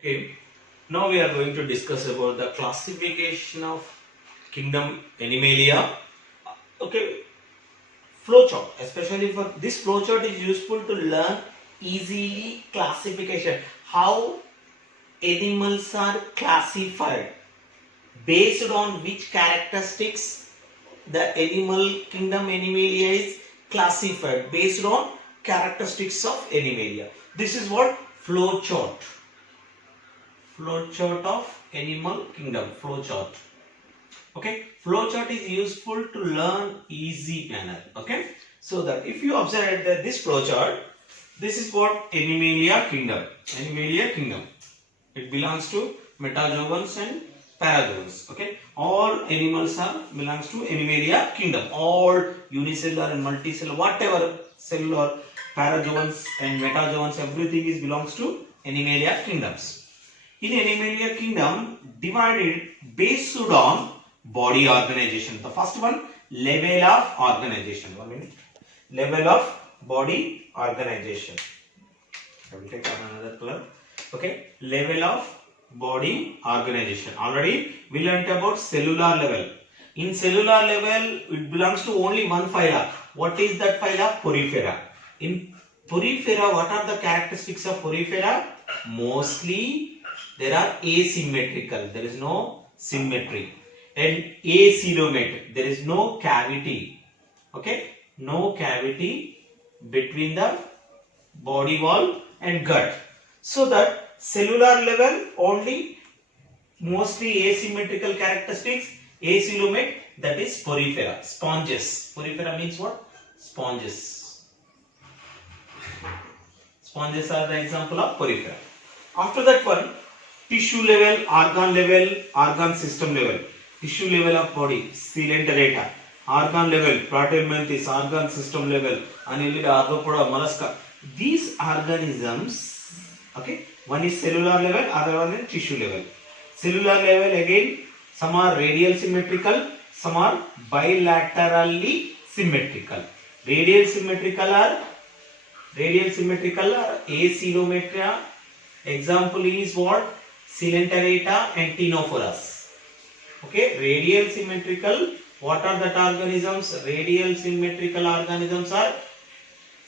Okay, now we are going to discuss about the classification of kingdom Animalia. Okay, flowchart, especially for this flowchart is useful to learn easily classification, how animals are classified based on which characteristics the animal kingdom Animalia is classified based on characteristics of Animalia. This is what flowchart. Flowchart of animal kingdom. Flowchart. Okay, flowchart is useful to learn easy manner. Okay, so that if you observe that this flowchart, this is what Animalia kingdom. Animalia kingdom. It belongs to metazoans and parazoans. Okay, all animals are belongs to Animalia kingdom. All unicellular and multicellular, whatever cellular, parazoans and metazoans, everything is belongs to Animalia kingdoms. In Animalia kingdom, divided based on body organization. The first one, level of organization. 1 minute. Level of body organization. I will take another color. Okay, level of body organization. Already we learnt about cellular level. In cellular level, it belongs to only one phyla. What is that phyla? Porifera. In Porifera, what are the characteristics of Porifera? Mostly there are asymmetrical. There is no symmetry. And acoelomate. There is no cavity. Okay, no cavity between the body wall and gut. So that cellular level only mostly asymmetrical characteristics, acoelomate, that is porifera, sponges. Porifera means what? Sponges. Sponges are the example of porifera. After that one, tissue level, organ system level. Tissue level of body, Coelenterata. Organ level, Platyhelminthes, organ system level, Annelida, Arthropoda, Mollusca. These organisms, okay, one is cellular level, other one is tissue level. Cellular level again, some are radial symmetrical, some are bilaterally symmetrical. Radial symmetrical are acoelometria. Example is what? Coelenterata and Ctenophorus. Okay, radial symmetrical. What are that organisms? Radial symmetrical organisms are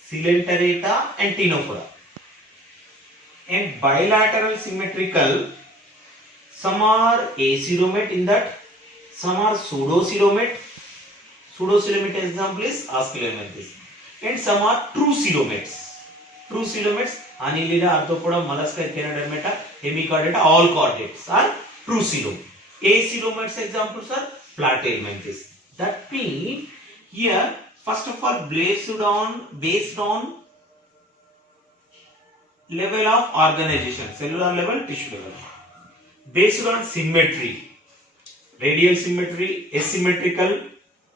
Coelenterata and Ctenophora. And bilateral symmetrical, some are acoelomate in that, some are pseudocoelomate. Pseudocoelomate example is Asclepiades. And some are true coelomates. True coelomates, Annelida, Arthropoda, Mollusca, Echinodermata, Hemichordata, all chordates are true coelomates. Acoelomates examples are Platyhelminthes. That means here, first of all, based on level of organization, cellular level, tissue level, based on symmetry, radial symmetry, asymmetrical,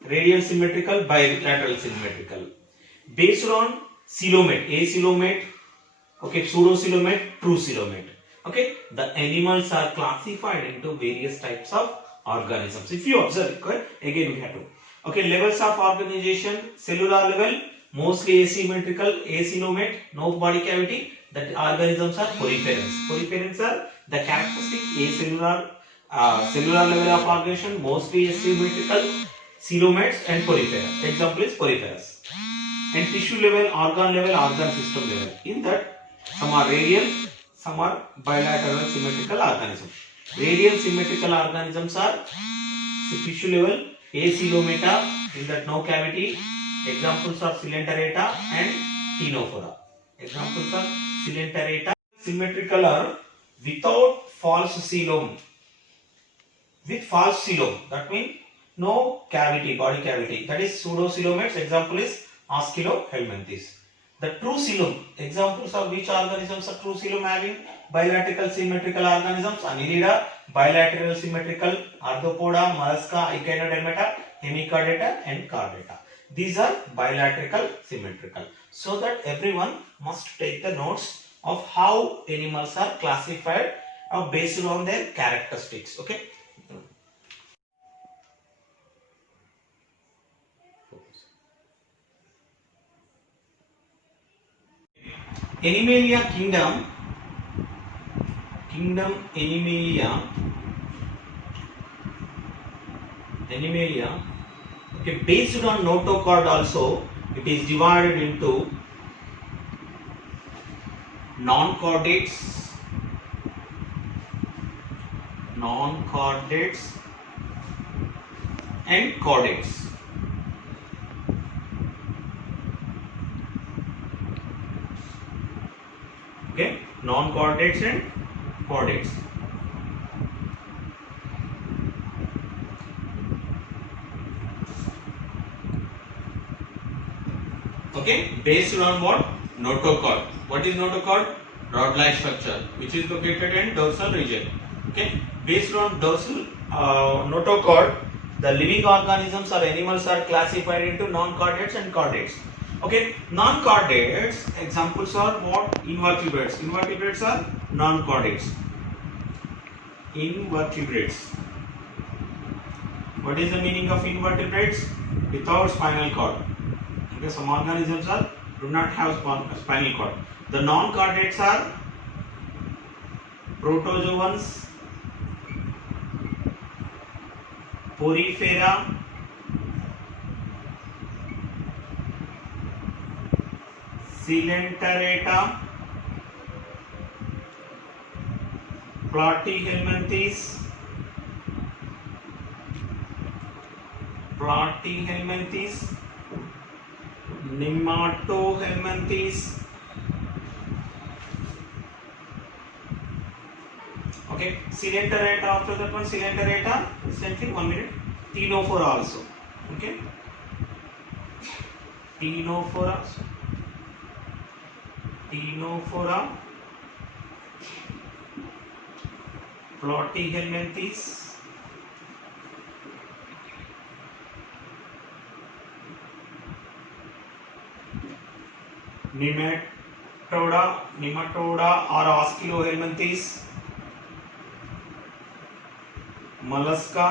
radial symmetrical, bilateral symmetrical, based on coelomate, acoelomate, okay, pseudocoelomate, true coelomate. Okay, the animals are classified into various types of organisms. If you observe, again we have to. Okay, levels of organization, cellular level, mostly asymmetrical, acoelomate, no body cavity. That organisms are poriferans. Poriferans are the characteristic acellular, cellular level of organization, mostly asymmetrical, coelomates and porifera. Example is poriferas. And tissue level, organ system level. In that, some are radial, some are bilateral symmetrical organisms. Radial symmetrical organisms are tissue level, acoelomata, in that no cavity. Examples are Coelenterata and Ctenophora. Examples are Coelenterata. Symmetrical are without false coelom. With false coelom, that means no cavity, body cavity. That is pseudocoelomates. Example is Asclepiades. The true coelom, examples of which organisms are true coelom having bilateral symmetrical organisms? Annelida, bilateral symmetrical, Arthropoda, Mollusca, Echinodermata, Hemichordata and Chordata. These are bilateral symmetrical. So that everyone must take the notes of how animals are classified based on their characteristics. Okay. Animalia Kingdom Animalia. Okay, based on notochord also, it is divided into non-chordates, and chordates. Okay, non-chordates and chordates. Okay, based on what? Notochord. What is notochord? Rod-like structure, which is located in dorsal region. Okay, based on dorsal notochord, the living organisms or animals are classified into non-chordates and chordates. Okay, non-chordates examples are what? Invertebrates. Invertebrates are non-chordates. Invertebrates. What is the meaning of invertebrates? Without spinal cord. Okay, some organisms do not have spinal cord. The non-chordates are protozoans, porifera, Coelenterata, Platyhelminthes, Nematohelminthes. Okay, Coelenterata, after that one Coelenterata, recently 1 minute, Ctenophora also. Okay, Ctenophora, Platyhelminthes, Nematoda or Osculohelminthes, Mollusca,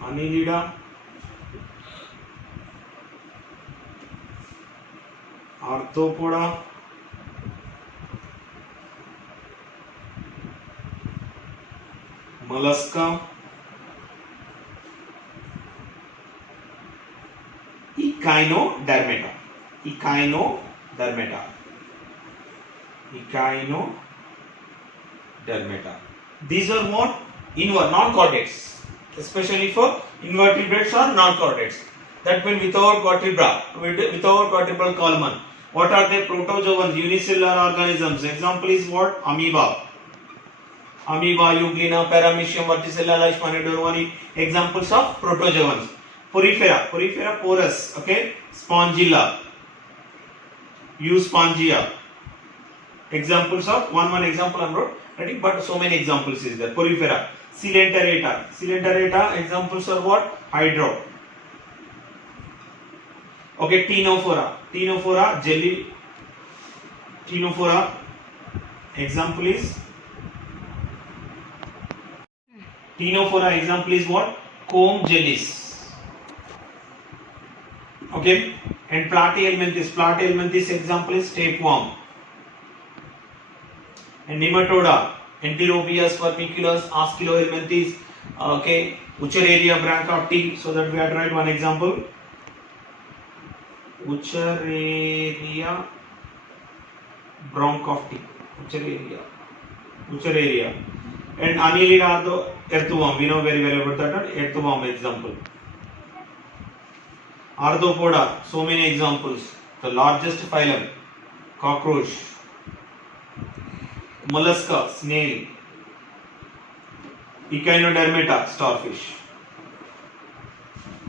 Annelida, Arthropoda, Mollusca, Echinodermata. These are what? Non-chordates, especially for invertebrates or non-chordates. That means without vertebral column. What are they? Protozoans, unicellular organisms. Example is what? Amoeba, Euglena, Paramecium, Verticilla, Leishmanidorovani. Examples of protozoans. Porifera, porous. Okay, Spongilla, Euspongia. Examples of one example I wrote, but so many examples is there. Porifera, Coelenterata. Examples are what? Hydro. Okay, Ctenophora, jelly. Ctenophora. Example is what? Comb jellies. Okay, and Platyhelminthes example is tapeworm. And Nematoda, Enterobius, Vermiculus, Osculohelminthes, okay, Wuchereria branchopti. So that we have to write one example. Wuchereria branchopti. Wuchereria. And Annelida, the earthworm. We know very well about that. Earthworm example. Arthropoda, so many examples. The largest phylum, cockroach. Mollusca, snail. Echinodermata, starfish.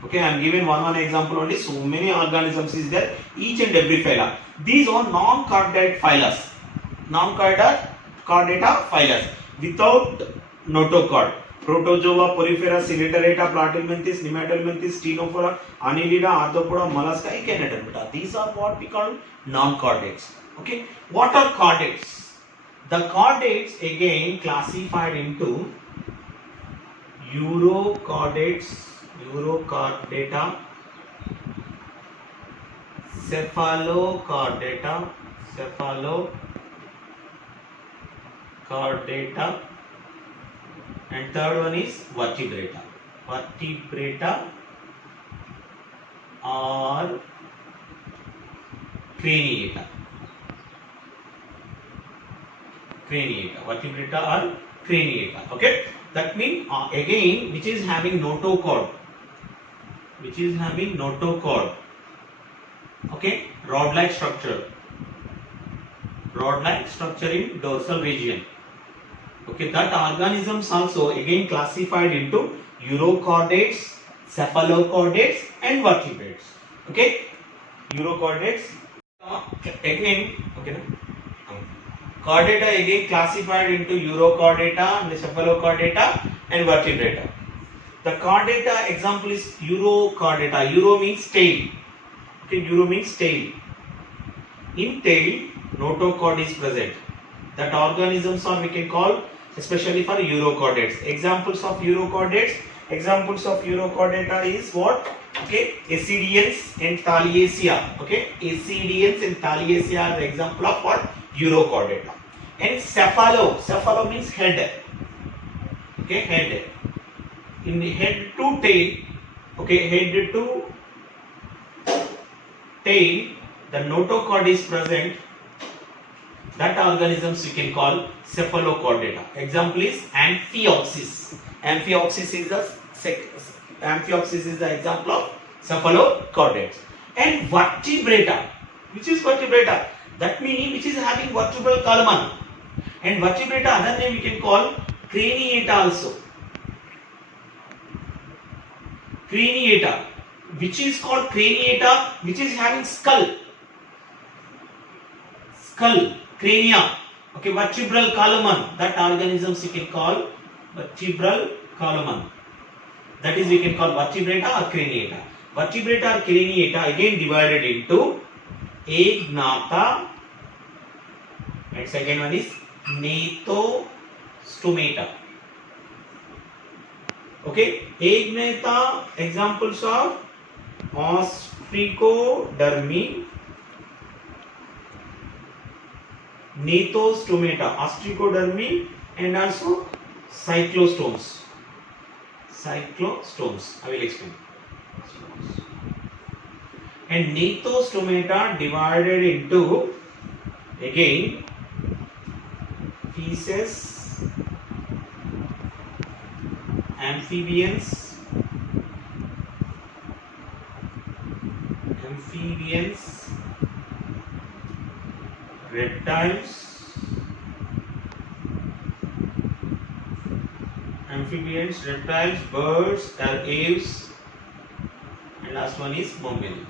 Okay, I am giving one example only. So many organisms is there, each and every phyla. These are non-chordate phyla. Non-chordata phyla without notochord. Protozoa, Porifera, Coelenterata, Platyhelminthes, Nematohelminthes, Ctenophora, Annelida, Arthropoda, Mollusca, Echinodermata. These are what we call non-chordates. Okay, what are chordates? The chordates again classified into Urochordata, cephalochordata, and third one is vertebrata or craniata, vertebrata or craniata. Okay, that means again which is having notochord, okay, rod-like structure in dorsal region. Okay, that organisms also again classified into urochordates, cephalochordates and vertebrates. Okay, urochordates again, okay, chordata again classified into urochordata, cephalochordata and vertebrata. The chordata example is urochordata. Uro means tail. Okay, uro means tail. In tail, notochord is present. That organisms are we can call especially for urochordates. Examples of urochordata is what? Okay, Ascidians and Thalassia. Okay, Ascidians and Thalassia are the example of what? Urochordata. And cephalo means head. Okay, head. In head to tail, okay, head to tail, the notochord is present. That organisms we can call cephalochordata. Example is Amphioxus. Amphioxus is the example of cephalochordates. And vertebrata. Which is vertebrata? That means which is having vertebral column. And vertebrata, other name we can call craniata also. Craniata. Which is called craniata, which is having skull, crania. Okay, vertebral column. That organisms we can call vertebral column. That is we can call vertebrata or craniata. Vertebrata or craniata again divided into agnatha, and second one is gnathostomata. Okay, agnatha examples are ostricodermy, ostricodermy and also cyclostomes. I will explain. And gnathostomata divided into again fishes, amphibians, reptiles, birds, aves, and last one is mammals.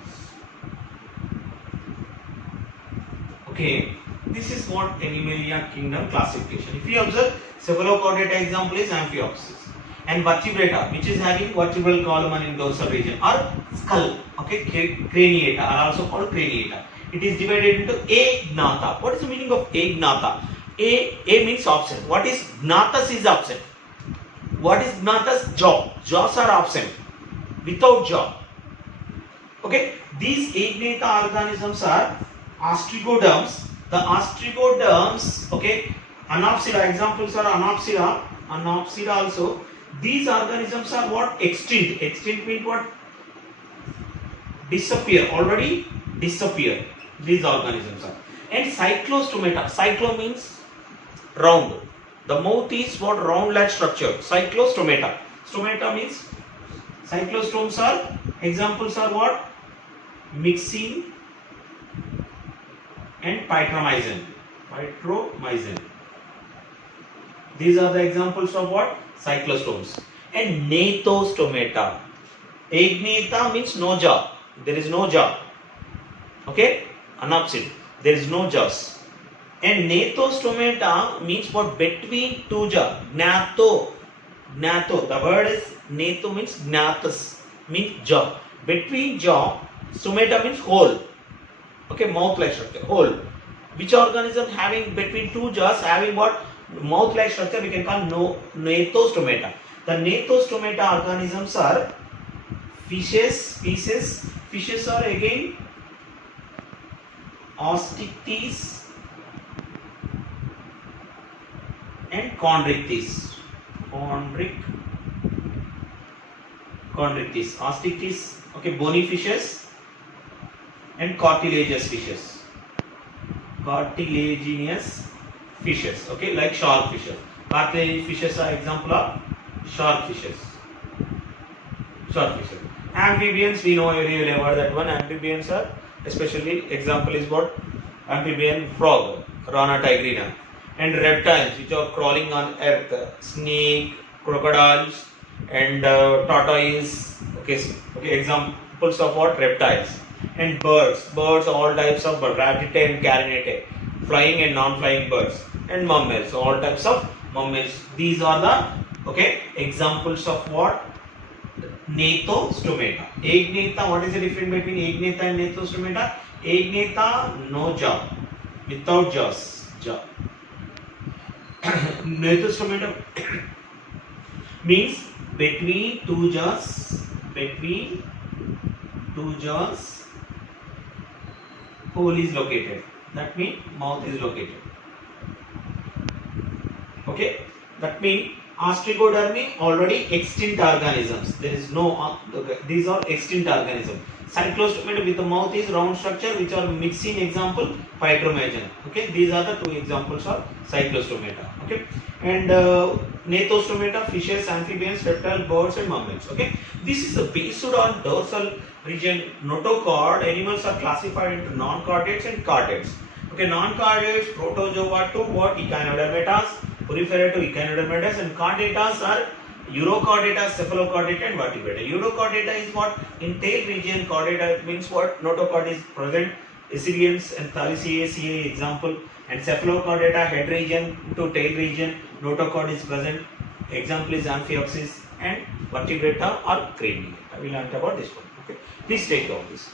Okay, this is what Animalia kingdom classification. If you observe, cephalochordata example is Amphioxus, and vertebrata, which is having vertebral column in dorsal region or skull. Okay, craniata are also called craniata. It is divided into agnatha. What is the meaning of agnatha? A means absent. What is gnathus is absent. What is gnathus? Jaw. Jaws are absent. Without jaw. Okay. These agnatha organisms are ostricoderms. The ostricoderms, okay, Anopsida, examples are Anopsida also. These organisms are what? Extinct. Extinct means what? Disappear. Already disappear. These organisms are. And cyclostomata. Cyclo means round. The mouth is what? Round-like structure. Cyclostomata. Stomata means cyclostomes are. Examples are what? Myxine and Phytromycin. These are the examples of what? Cyclostomes. And gnathostomata. Agnatha means no jaw. There is no jaw. Okay? Anopsid. There is no jaws. And gnathostomata means what? Between two jaw. Gnatho. The word is gnatho means gnathus. Means jaw. Between jaw. Stomata means hole. Okay, mouth-like structure. Hole. Which organism having between two jaws having what? Mouth-like structure we can call gnathostomata. The gnathostomata organisms are fishes. Fishes are again Osteichthyes and Chondrichthyes. Chondrichthyes. Osteichthyes, okay, bony fishes and cartilaginous fishes. Cartilaginous fishes, okay, like shark fishes. Cartilaginous fishes are example of shark fishes. Amphibians, we know very well about that one. Amphibians are, especially example is what? Amphibian frog, Rana tigrina. And reptiles which are crawling on earth, snake, crocodiles and tortoise. Okay, examples of what? Reptiles. And birds, all types of birds, ratite and carinate, flying and non-flying birds. And mammals, all types of mammals. These are the, okay, examples of what? Gnathostomata. Agnatha, what is the difference between Agnatha and Gnathostomata? Agnatha, no jaw, without jaws. Gnathostomata means between two jaws, hole is located. That means mouth is located. Okay, that means Ostrigodermy already extinct organisms. There is no, these are extinct organisms. Cyclostomata with the mouth is round structure which are mixing, example Phytomagon. Okay, these are the two examples of Cyclostomata. Okay, and Gnathostomata, fishes, amphibians, reptiles, birds and mammals. Okay, this is based on dorsal region notochord. Animals are classified into non-chordates and chordates. Okay, non-chordates, protozoa to what? Echinodermatas, Porifera to Echinodermatas, and chordatas are Urochordata, Cephalochordata and Vertebrata. Urochordata is what? In tail region. Chordata means what? Notochord is present. Assyrians and Thaliaceae example. And Cephalochordata, head region to tail region. Notochord is present. Example is Amphioxus and Vertebrata or Cranium. We learnt about this one. Okay. Please take down this.